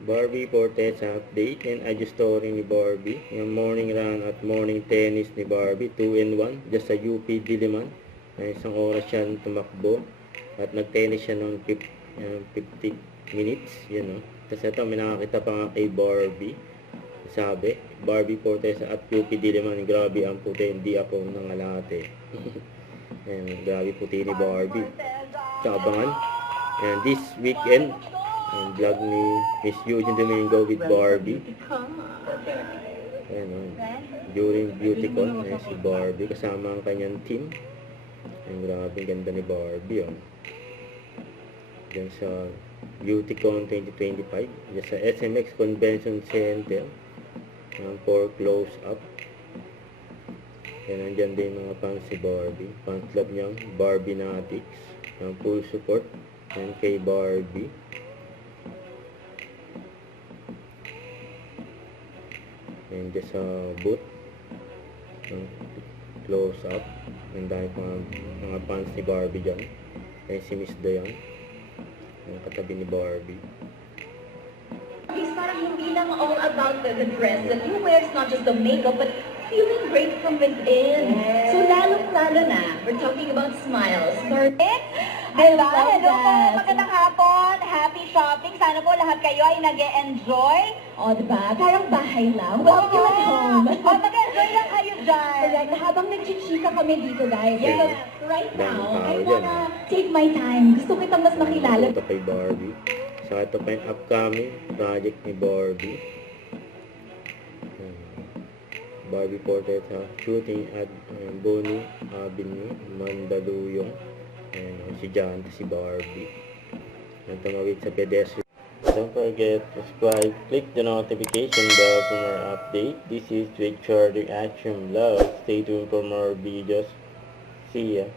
Barbie Fortes update and IG story ni Barbie. Yung morning run at morning tennis ni Barbie, 2 in 1, just sa UP Diliman. Isang oras siya tumakbo at nag-tennis siya ng 50 minutes, yun no. Tapos ito, may nakakita pa nga kay Barbie. Sabi, Barbie Fortes at UP Diliman, grabe ang puti, hindi ako nangalate. Ayan, grabe puti ni Barbie. Kabangan. And this weekend, ang vlog ni Miss Eugene Domingo with Barbie. Ayan, during BeautyCon, si Barbie kasama ang kanyang team. Ang grabe ganda ni Barbie. Diyan sa BeautyCon 2025. Diyan sa SMX Convention Center. For close-up. Yan, nandyan din mga fans si Barbie. Fans club niyang Barbie Natics. Full support. Yan kay Barbie. And just sa booth, close up, ang dahil mga fans ni Barbie dyan. Kaya si Miss Dayan, ang katabi ni Barbie. It's parang hindi lang all about the dress that you wear, it's not just the makeup, but feeling great from within. Yes. So lalo na, we're talking about smiles. Hello po, magandang hapon, happy shopping. Sana po lahat kayo ay nag-e-enjoy. O, diba? Parang bahay lang. Welcome you at home. Mag-enjoy lang kayo dyan. Correct. Habang nagchichika kami dito, guys. Yes. Right now, I Dami tao wanna take my time. Gusto kitang mas makilala. Ito kay Barbie. So ito pa yung upcoming project ni Barbie. Barbie Portrait shooting at Bonnie Avenue, Mandaluyong. And si John, si Barbie. And tumawid sa pedestrian. Don't forget to subscribe, click the notification bell for more update. This is Twitch Charting Action Vlog. Stay tuned for more videos. See ya.